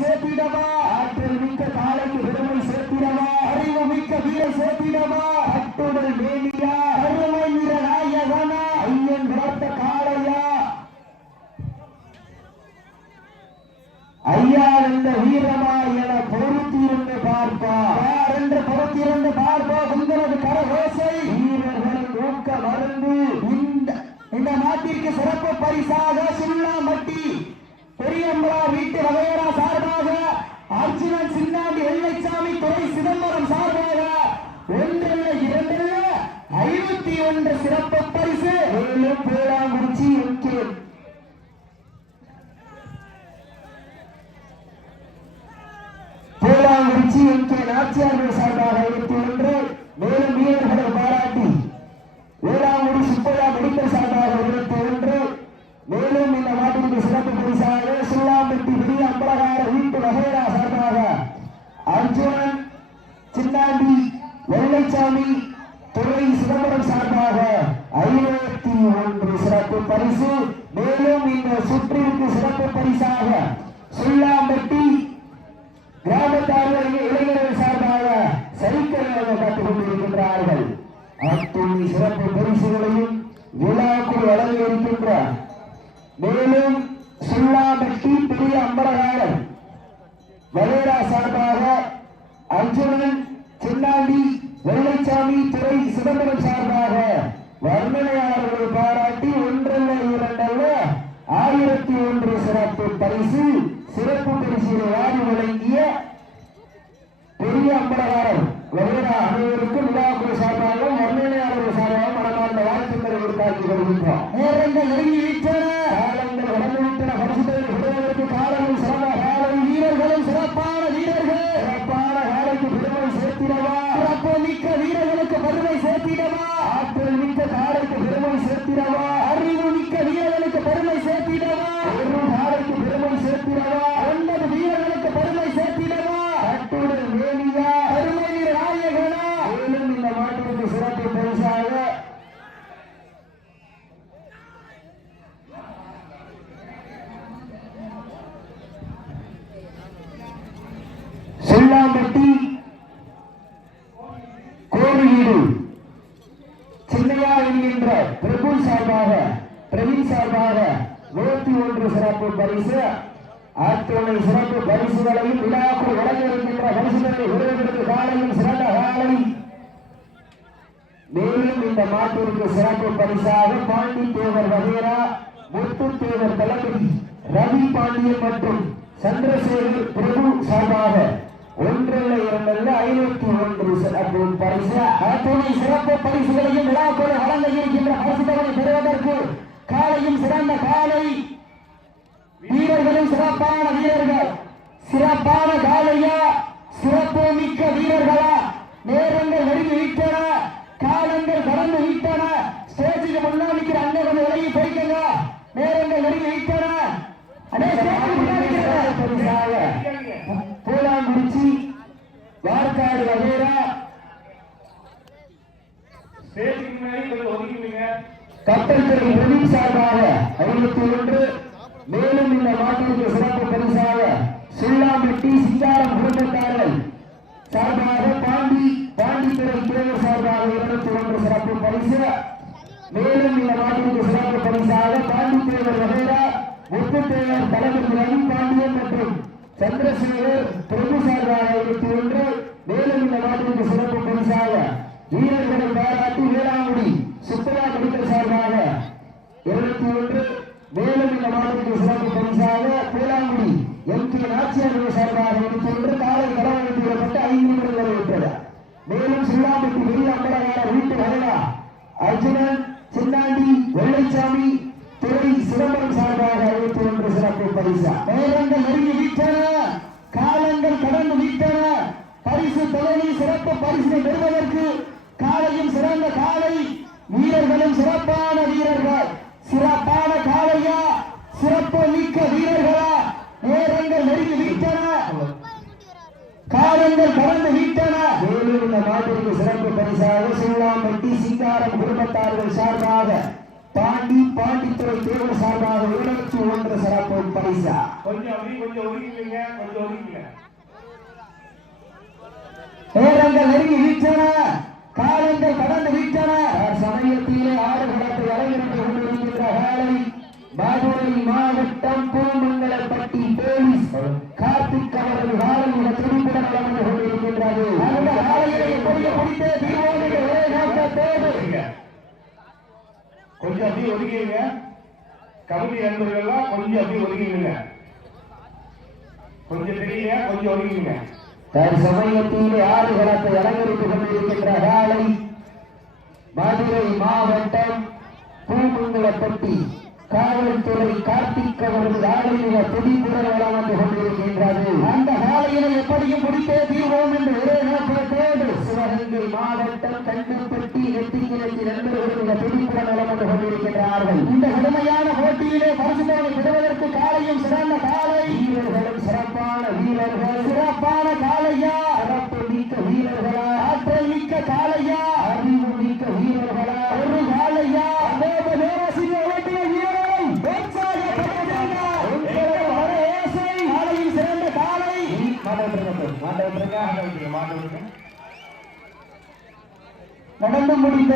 சேர்த்திடவா? ஆற்றல் மிக்க காலைக்கு பெருமை சேர்த்திடவா? அறிவு மிக்க வீர சேர்த்திடவா? அட்டுடல் மேனியா? அருமை நிற நாயகனா? ஐயன் வளர்த்த காளையா? ஐயா என்ற வீரமா என பொறுத்திருந்து பார்ப்பா. யார் என்று பொறுத்திருந்து பார்ப்பா? உங்களது கரகோசை. வீரர்களின் ஊக்க மருந்து. இந்த இந்த நாட்டிற்கு சிறப்பு பரிசாக சுல்லா மட்டி வீட்டு வகையரா சார்பாக அர்ஜுனன் சின்னாடி வெள்ளைச்சாமி துறை சிதம்பரம் சார்பாக ஒன்றல்ல இரண்டல்ல ஐநூத்தி ஒன்று சிறப்பு பரிசு. மேலும் பேராங்குறிச்சி என்கிறேன் பேராங்குறிச்சி எம் கே நாச்சியார்கள் சார்பாக இருபத்தி ஒன்று மேலும் வீரர்களை பாராட்டி வேளாங்குடி சுப்பையா மெடிக்கல் சார்பாக இருபத்தி ஒன்று மேலும் இந்த நாட்டிற்கு சிறப்பு பரிசாக சுல்லாம்பட்டி பெரிய அம்பலகார வீட்டு வகைரா சார்பாக அர்ஜுனன் சின்னாண்டி வெள்ளைச்சாமி துறை சிதம்பரம் சார்பாக ஐநூத்தி ஒன்று சிறப்பு பரிசு. மேலும் இந்த சுற்றிற்கு சிறப்பு பரிசாக சுல்லாம்பட்டி கிராமத்தார்கள் இளைஞர்கள் சார்பாக சைக்கிள் காத்துக் கொண்டிருக்கின்றார்கள். அத்துணை சிறப்பு பரிசுகளையும் விழாக்குள் வழங்க இருக்கின்ற மேலும் சுல்லாம்பட்டி பெரிய அம்பலகாரன் வலேரா சார்பாக அஞ்சு வெள்ளைச்சாமி துறை சிதம்பரம் சார்பாக வர்ணனையாளர்களை பாராட்டி ஒன்றல்ல இரண்டல்ல ஆயிரத்தி சிறப்பு பரிசு சிறப்பு பரிசினை வாரி வழங்கிய பெரிய அம்பலகாரர் வகைரா அனைவருக்கும் விழாக்குழு சார்பாகவும் வர்ணனையாளர்கள் சார்பாகவும் மனமார்ந்த வாழ்த்துக்களை உருவாக்கி வருகின்றோம் நேரங்கள் நெருங்கி விட்டன காலங்கள் வளர்ந்து விட்டன பரிசுகளை விடுவதற்கு காலங்கள் சிறந்த காலை வீரர்களும் சிறப்பான வீரர்கள். சிறப்பான காலைக்கு பெருமை சேர்த்திடவா? சிறப்பு மிக்க வீரர்களுக்கு பெருமை சேர்த்திடவா? ஆற்றல் மிக்க காலைக்கு பெருமை சேர்த்திடவா? அறிவு மிக்க வீரர்களுக்கு பெருமை சேர்த்திடவா ஒரு காலைக்கு பெருமை சேர்த்திடவா ஒன்பது வீரர்களுக்கு பெருமை சேர்த்திடவா அட்டுடன் வேலியா பெருமை வீர நாயகனா மேலும் இந்த மாட்டிற்கு சிறப்பு பரிசாக சொல்லாம்பட்டி கோவிலீடு சின்னையா என்கின்ற பிரபு சார்பாக பிரவீன் சார்பாக மூன்று சிறப்பு பரிசு அத்துணை சிறப்பு பரிசுகளையும் விழாக்கள் வழங்க இருக்கின்ற பரிசுகளை விருதுகளுக்கு காலையும் சிறந்த காலை. மேலும் இந்த மாட்டிற்கு சிறப்பு பரிசாக பாண்டி தேவர் வகைரா முத்து தேவர் தளபதி ரவி பாண்டியன் மற்றும் சந்திரசேகர் பிரபு சார்பாக ஒன்றல்ல இரண்டல்ல ஐநூத்தி ஒன்று சிறப்பு பரிசு. அத்துணை சிறப்பு பரிசுகளையும் விழாக்குள் வழங்க இருக்கின்ற பரிசுகளை பெறுவதற்கு காலையும் சிறந்த காலை. வீரர்களும் சிறப்பான வீரர்கள். சிறப்பான காலையா சிறப்பு மிக்க வீரர்களா நேரங்கள் நெருங்கி விட்டன காலங்கள் கடந்து விட்டன. ஸ்டேஜுக்கு முன்னாடி நிக்கிற அண்ணன் கொஞ்சம் விலகி போய்க்கங்க நேரங்கள் நெருங்கி விட்டன. பூலாங்குறிச்சி வார்க்காடு வகைரா கப்பல் பிரதீப் சார்பாக ஐநூத்தி ஒன்று இந்த மாட்டிற்கு சிறப்பு பரிசாக சில்லாம்பட்டி சிங்காரம் குடும்பத்தார்கள் சார்பாக பாண்டி பாண்டித்துறை தேவர் சார்பாக இருநூத்தி ஒன்று சிறப்பு பரிசு. மேலும் இந்த மாட்டிற்கு சிறப்பு பரிசாக பாண்டி வகைரா முத்து தலைவர் ரவி பாண்டியன் மற்றும் சந்திரசேகர் பிரபு சார்பாக இருபத்தி ஒன்று. மேலும் இந்த மாட்டிற்கு சிறப்பு பரிசாக வீரர்களை பாராட்டி வேளாங்குடி சுத்தரா மெடிக்கல் சார்பாக இருபத்தி ஒன்று மாவட்டத்தில் சிறப்பு பரிசாக வேளாங்குடி எம்பி கே. சார்பாக எடுத்துக்கொண்டு காலை கடவுளுக்கு விடப்பட்டு ஐந்து நிமிடங்கள் நிறைவேற்றது மேலும் சில்லாம்பட்டி பெரிய அம்பலகார வீட்டு வரையா அர்ஜுனன் சின்னாண்டி வெள்ளைச்சாமி துறை சிதம்பரம் சார்பாக அறுபத்தி ஒன்று சிறப்பு பரிசா. நேரங்கள் நெருங்கி விட்டன காலங்கள் கடந்து விட்டன. பரிசு தொலைவில் சிறப்பு பரிசினை பெறுவதற்கு காலையும் சிறந்த காலை வீரர்களும் சிறப்பான வீரர்கள். சிறப்பான காலையா? சிறப்பு மிக்க வீரர்களா நேரங்கள் நெருங்கி விட்டன. காலங்கள் கடந்து விட்டன. இந்த நாட்டிற்கு சிறப்பு பரிசாக சூளாம்பட்டி சிங்காரம் குடும்பத்தார்கள் சார்பாக பாண்டி பாண்டித்துறை தேர்வு சார்பாக இருநூற்றி ஒன்று சிறப்பு பரிசா. கொஞ்சம் கொஞ்சம் ஒதுக்கிங்க கொஞ்சம் ஒதுக்கிங்க நேரங்கள் நெருங்கி வீழ்த்தன காலங்கள் கடந்து வீழ்த்தன சமயத்திலே ஆறு கடத்தை அலையிருந்து கொண்டிருக்கின்ற வேலை மதுரை மாவட்டம் பூமங்கலப்பட்டி போலீஸ் கார்த்திக் அவர்கள் வாழையிட துடிப்புடன் நடந்து கொண்டிருக்கின்றது அந்த வாழையை எப்படியும் முடித்தே தீர்வோம் என்ற ஒரே நோக்கத்தோடு ஒதுக்கிங்க. கொஞ்சம் அப்படியே ஒதுக்கிங்க கபடி நண்பர்கள்லாம் கொஞ்சம் அப்படியே ஒதுக்கிங்க கொஞ்சம் தெரியல கொஞ்சம் ஒதுக்கிங்க தற்சமயத்திலே ஆறு கடத்தை அலங்கரித்துக் கொண்டிருக்கின்ற வேலை மதுரை மாவட்டம் பூமங்கலப்பட்டி காவல்துறை கார்த்திக் அவர்கள் ஆளுநர துடிப்புடன் வளம் வந்து கொண்டிருக்கின்றது. அந்த வேலையினை எப்படியும் முடித்தே தீர்வோம் என்று ஒரே நோக்கத்தோடு சிவகங்கை மாவட்டம் கண்ணப்பட்டி நண்பர்கள் துடிப்புடன் கொண்டிருக்கின்றார்கள் இந்த கடுமையான போட்டியிலே பரிசுத்தவனை பெறுவதற்கு காலையும் சிறப்பு காலை வீரர்களும் சிறப்பான வீரர்கள் சிறப்பான காலையா சிறப்பு மிக்க வீரர்களா ஆற்றல் மிக்க காலையா அறிவு மிக்க வீரர்களா ஒரு காலையா அநேக தேவசிங்க ஓட்டிய வீரரை உற்சாகப்படுத்துங்க. உங்களது வர ஏசை காலையில் சிறந்த காலை மாட்டவர்கள் மாட்டவர்கள் மாட்ட விட்டுருங்க மாட்ட விட்டுருங்க நடந்து முடிந்த